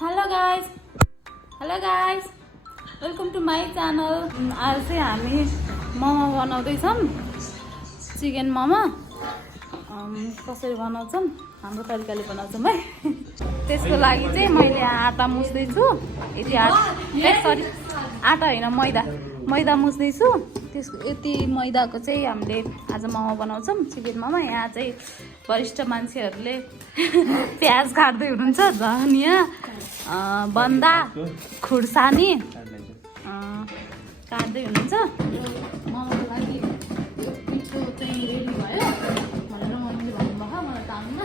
Hello guys welcome to my channel. आज चाहिँ हामी मोमो बनाउँदैछौँ, चिकन मोमो। कसरी बनाउँछौँ हाम्रो तरिकाले बनाउँछौँ है। त्यसको लागि चाहिँ मैले आटा मुस्दैछु। यति सरी आटा होइन, मैदा मुस्दैछु। यति मैदाको चाहिँ हामीले आज मोमो बनाउँछौँ, चिकन मोमो। यहाँ चाहिँ वरिष्ठ मान्छेहरूले प्याज काट्दै हुनुहुन्छ, धनियाँ, बन्दा, खुर्सानी काट्दै हुनुहुन्छ। मोमोको लागि पिठो चाहिँ रेडी भयो भनेर मम्मीले भन्नुभयो, मलाई त आउन।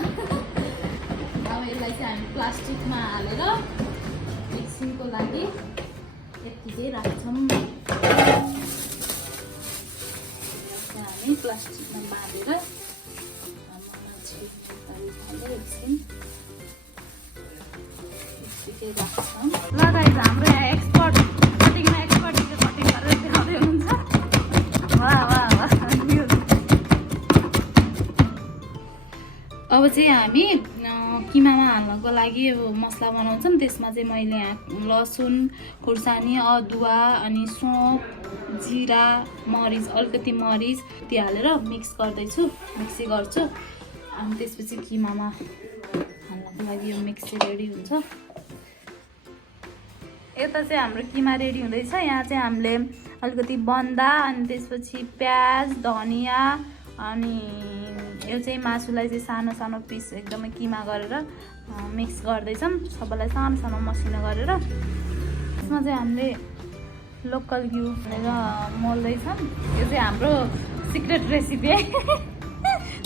अब यसलाई चाहिँ हामी प्लास्टिकमा हालेर मिक्सिङको लागि यत्तिकै राख्छौँ। हामी प्लास्टिकमा बाँधेर ल गाइस, हाम्रो यहाँ एक्सपर्ट कटिङ गरेर देखाउँदै हुनुहुन्छ। अब चाहिँ हामी किमामा हाल्नको लागि मसला बनाउँछौँ। त्यसमा चाहिँ मैले यहाँ लसुन, खुर्सानी, अदुवा, अनि सौँफ, जिरा, मरिच, अलिकति मरिच त्यो हालेर मिक्स गर्छु। अनि त्यसपछि किमामा हाल्नको लागि यो मिक्स रेडी हुन्छ। यता चाहिँ हाम्रो किमा रेडी हुँदैछ। यहाँ चाहिँ हामीले अलिकति बन्दा, अनि त्यसपछि प्याज, धनियाँ, अनि यो चाहिँ मासुलाई चाहिँ सानो सानो पिस एकदमै किमा गरेर मिक्स गर्दैछौँ। सबैलाई सानो सानो मसिनो गरेर यसमा चाहिँ हामीले लोकल घिउ हालेर मोल्दैछौँ। यो चाहिँ हाम्रो सिक्रेट रेसिपी है।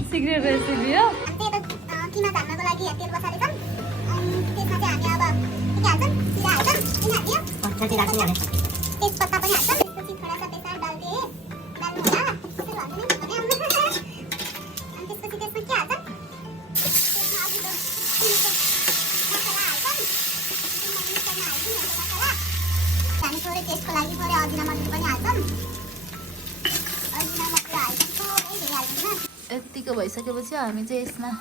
सिक्रेट रेसिपी हो। किमा झाल्नको लागि तेल बसालेछौँ। त्यसमा चाहिँ हामी अब के हाल्छौँ, जिरा हाल्छौँ, किन हाल्दियो तेजपत्ता पनि हाल्छौँ। त्यसपछि थोडा सा बेसार डाल्नु होला, त्यसरी भन्नु नि भने अनि त्यसपछि त्यसमा के हाल्छौँ, त्यसमा अघिल्लो किनेको मसला हाल्छौँ। त्यसमा मिक्सरमा हाल्छौँ मसला। हामी थोरै टेस्टको लागि थोरै अजिना मरिच पनि हाल्छौँ। अजिना मरिच हाल्छौँ, थोरै धेरै हाल्छौँ। यत्तिको भइसकेपछि हामी चाहिँ यसमा